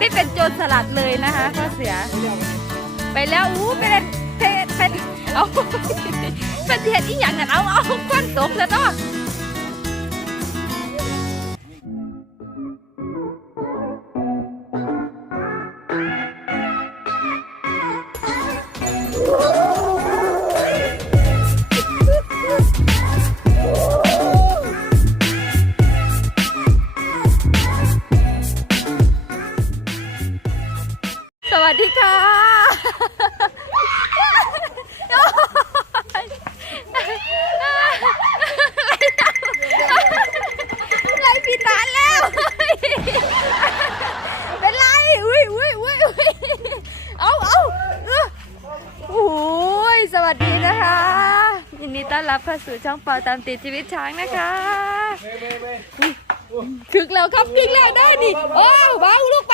นี่เป็นโจรสลัดเลยนะคะข้อเสีย ไปแล้วอู้เป็นเป็นเป็นเอาเป็นเทียนอีหยังนั่นเอาเอาควันตกแล้วเนาะ สวัสดีค่ะไรผิดนานแล้ว เป็นไร อุ้ยอุ้ยอุ้ยอุ้ยเอาเอาเออโอ้ยสวัสดีนะคะ ยินดีต้อนรับเข้าสู่ช่องเป่าตามติดชีวิตช้างนะคะคึกแล้วครับคึกแล้วได้ดิโอ้เบาลูกเบาเบา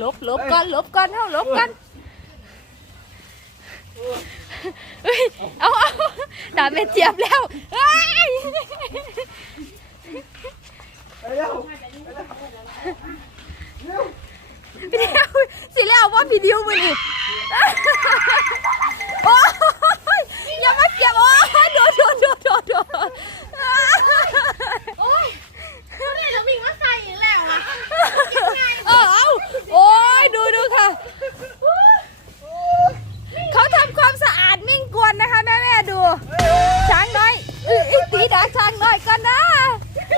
ลบลบก่อนลบก่อนเฮาลบก่อนเฮ้ยเอาเอาดาบเมเจียบแล้วเฮ้ยไปเร็วพี่เดียวสิแล้วว่าพี่เดียวมันอีกโอ้ยอย่ามาเก็บโอ้ยโดนโดนโดนโดนโดน โอ้ยนี่เราวิ่งมาใส่อีกแล้วอะ เออเอาโอ้ยดูดูค่ะ เขาทำความสะอาดมิ่งกวนนะคะแม่แม่ๆดู ช้างน้อยเอ้ยเอ้ยตีดาช้างน้อยก่อนนะ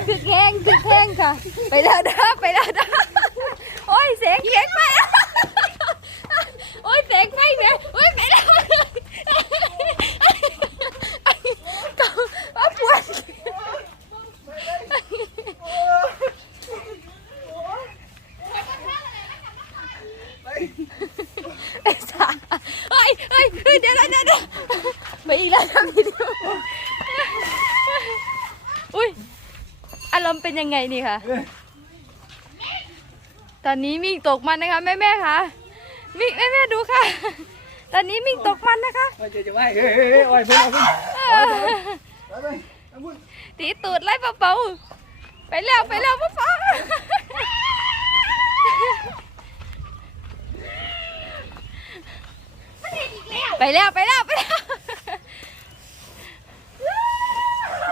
ถึกแหง ถึกแหงค่ะไปแล้วนะไปแล้วนะโอ้ยเสียงเสียงไอารมเป็นยังไงนี่คะตอนนี้มิ่งตกมันนะคะแม่แม่ๆค่ะมิ่งแม่แม่ๆดูค่ะ ตอนนี้มิ่งตกมันนะคะไปเจอจะไหวเฮ้ยเฮ้ยเฮ้ยโอ้ยเพื่อนเอาเพื่อนไปไปเอาเพื่อนตีตูดไล่เป่าๆไปแล้วไปแล้วพ่อพ่อไปแล้วไปแล้วไปแล้ว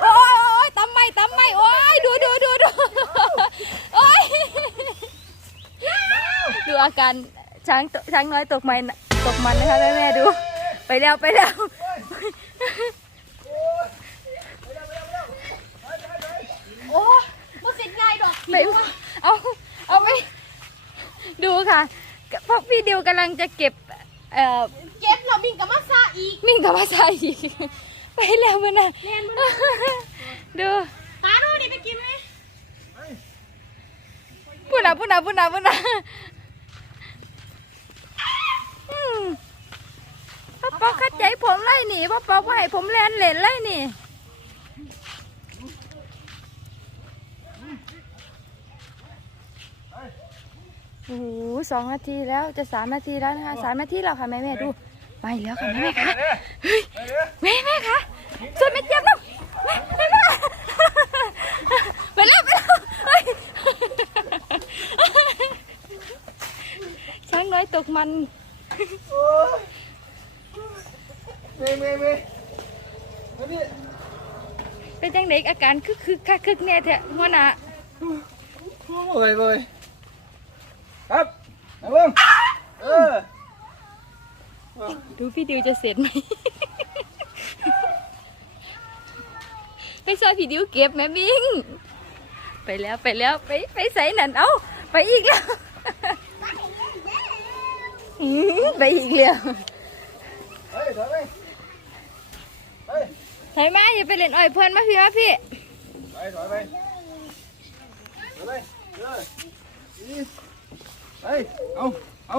โอ้ยโอ้ยตำไม่ตำไม่โอ้ยดูดูดูดู โอ้ยดูอาการช้างช้างน้อยตกมันตกมันนะคะแม่แม่ดู ไปแล้วไปแล้วโอ้มันสิง่ายดอกไปเอาเอาไปดูค่ะพวกพี่ดิวกำลังจะเก็บเอ่อเก็บเราวิ่งกับมาซาอีกมิ่งกับมาใส่อีกไปแล้วมันนะดูดิไปกินไหม พูดนะพูดนะพูดนะพูดนะอืมพ่อปอกเข้าใจผมไล่หนีพ่อปอกว่าให้ผมแลนเหลนไล่หนีโอ้โหสองนาทีแล้วจะสามนาทีแล้วนะคะสามนาทีแล้วค่ะแม่แม่ๆดูไปแล้วค่ะแม่แม่ๆค่ะเฮ้ยแม่แม่ๆค่ะช่วยแม่เจี๊ยบหน่อยแม่แม่ๆไปแล้วไปแล้วเฮ้ยช้างน้อย ตกมันโอ้ยเมย์เมย์เมย์มาดิเป็นจังเด็กอาการคึกคึกคักคึกแน่แท้หัวหน้าโอ้ยโอ้ยครับเอาเบิ้งเออดูพี่ดิวจะเสร็จไหมไปซอยพี่ดิวเก็บแม่บิง ไปแล้วไปแล้วไปไปใส่นั่นเอ้าไปอีกแล้วอื้อ ไปอีกแล้วเฮ้ยถอยไปเฮ้ยถอยมาอย่าไปเล่นอ้อยเพื่อนมาพี่มาพี่ไปถอยไปถอยไปเออนี่ไปเอาเอา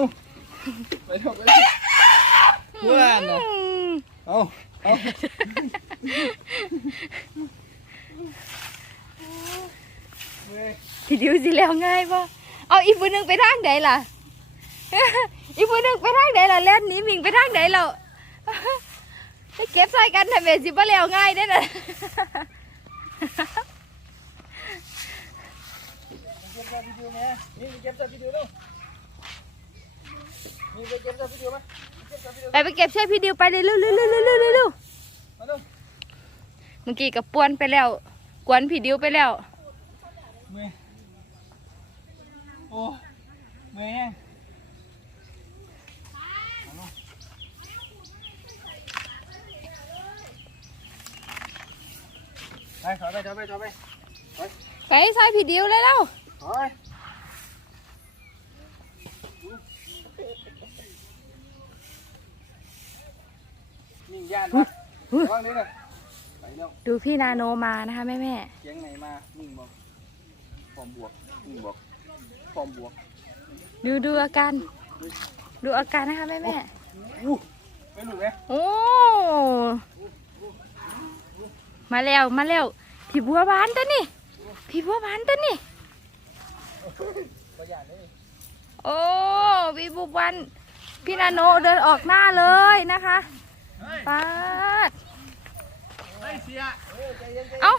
ไปเถอะไปเถอะเพื่อนน่ะอืมเอาเอาเมย์พี่ดิวสิแล้วง่ายป่ะเอาอีกผู้หนึงไปทางไหนล่ะ อีกผู้หนึงไปทางไหนล่ะแล่นหนีมิงไปทางไหนแล้วไปเก็บใส่กันทำไมสิบ่แล้วง่ายได้อน่ะ เก็บวิดีโอไหมนี่เก็บวิดีโอดูนี่ไปเก็บวิดีโอไหมเก็บวิดีโอไปไปเก็บเชือกพี่ดิวไปเร็วเร็วเร็วเร็วเร็วเร็วเร็วมาดูเมื่อกี้กับปวนไปแล้ว กวนพี่ดิวไปแล้ว เมื่อยโอ้เมื่อยแห้ง ไปถอยไปถอยไปถอยไปไปซอยพี่ดิวเลยแล้วถอยนิ่งย่านวะระวังด้วยนะไปแล้วดูพี่นาโนมานะคะแม่แม่เสียงไหนมานิ่งบอกฟอร์มบวกนิ่งบอกฟอร์มบวกดูดูอาการ ดูอาการนะคะแม่แม่อู้ไม่หลุดไหมโอ้ มาแล้วมาแล้วพี่บัวบานตัวนี่พี่บัวบานตัวนี่โอ้พี่บัวบานพี่นาโนเดินออกหน้าเลยนะคะปาดเอ้า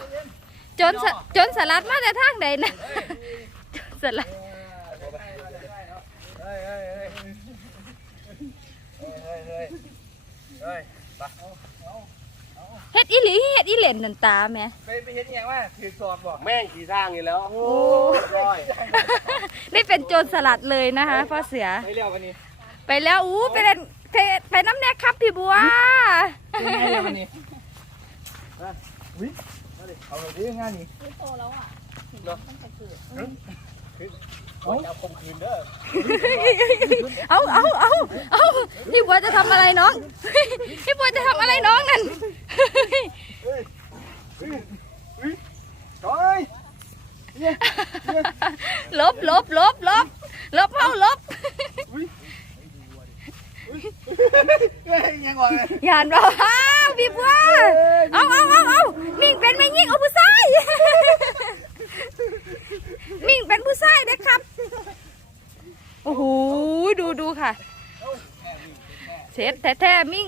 จนจนสลัดมาแต่ทางใดนะจนสลัด เฮ้ยเฮ้ยเฮ้ยเฮ้ยเฮ้ยเฮ้ยไป เฮ็ ดอีหลีเฮ็ดอีเหล่นนันตาแหม่ไปไปเห็นยังว่าถือสอบบอกแม่งขี่สร้างอยู่แล้ว โอ้ร้อยนี่เป็นโจรสลัดเลยนะคะพ่อเสือไม่เรียววันนี้ ไปแล้วอู้ไปเล่นไปไปน้ำแน่ครับพี่บัวเป็นไงเรียววันนี้วิเอาเลยดิงานนี้โตแล้วอะเอาคมคืนเด้อ เอาเอาเอาเอาพี่บัวจะทำอะไรน้อง พี่บัวจะทำอะไรน้องนั่น ถอยเนี่ย ล บลบลบลบลบเอาลบยังก่อนเลยานบ้าวพี่บัวเอาเอาเอาเอามิ่งเป็นไม่ยิ่งเอาผู้ชายมิ่งเป็นผู้ชายนะครับ โอ้โหดูดูค่ะเสร็จแท้ๆมิ่ง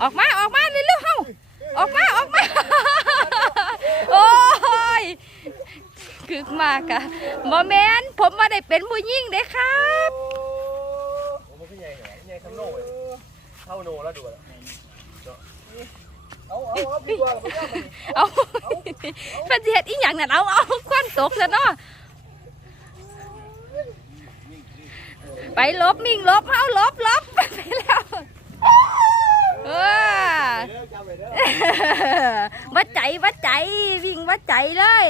ออกมาออกมาเร็วๆเฮาออกมาออกมา โอ้ย คึกมากอะบอแมนผมมาได้เป็นผู้ยิ่งเด้ครับผมมันก็ใหญ่เหรอใหญ่ทั้งโลกเลยเท่าโนแล้วดูแล้วเอาเอาเอาพี่บัวไปย่างมันเอาเพิ่นสิเฮ็ดอีหยังนั่นเอาเอาควันตกซะเนาะไปลบมิ่งลบเฮาลบลบไปแล้วเออเด้อจำไว้เด้อวัดใจวัดใจวิ่งวัดใจเลย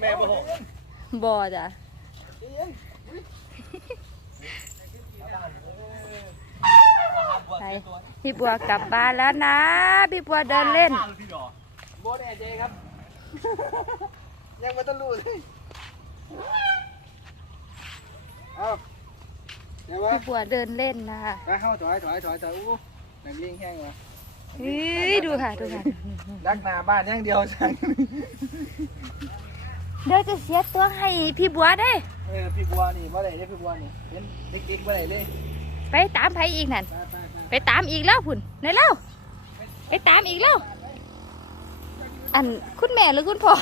แม่บ่หกบ่จ้ะไปพี่บัวกลับบ้านแล้วนะ พี่บัวเดินเล่นโบนแอเจครับ ยังไม่ต้องรู้เลยเอาเดี๋ยววะพี่บัวเดินเล่นนะคะไปเข้าถอยถอยถอยถอยอู้แม่งลิงแห้งวะเฮ้ยดูค่ะ ดูค่ะ รักหน้าบ้านอย่างเดียวจัง เดี๋ยวจะเสียตัวให้พี่บัวได้ เออพี่บัวนี่ว่าไหนได้พี่บัวนี่เป็นเด็กๆว่าไหนเลยไปตามไผอีกนั่นไปไปไปไปตามอีกแล้วพุ่นไหนเล่าไปตามอีกแล้ว อันคุณแม่หรือคุณพ่อ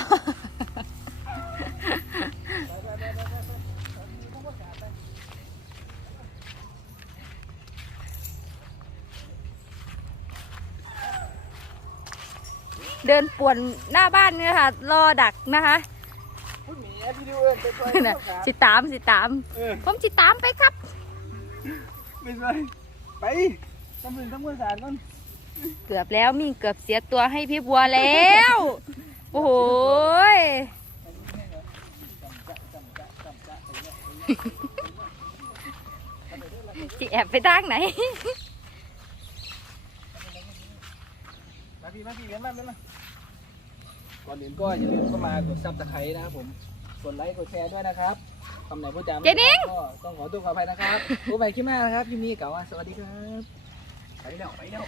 เดินป่วนหน้าบ้านเนี่ยค่ะ รอดักนะคะพูดหมีไอ้พี่ดิวเอินไปช่วยน่ะเข้าขาสิตามสิตาม เออ ผมสิตามไปครับไม่ช่วยไปทำมือทำมือสารก่อนเกือบแล้วมิ่งเกือบเสียตัวให้พี่บัวแล้ว โอ้โหยจิแอบไปทางไหน มาพี่มาพี่กันมาเป็นมาก่อนอื่นก็อย่าลืมก็มากดซับสไครต์นะครับผม กดไลค์กดแชร์ด้วยนะครับคำไหนพูดจาไม่เจนิ่งก็ต้องขอตัวขออภัยนะครับรู้ไปคลิปหน้านะครับคลิปนี้เก่าว่าสวัสดีครับไปแล้วไปแล้ว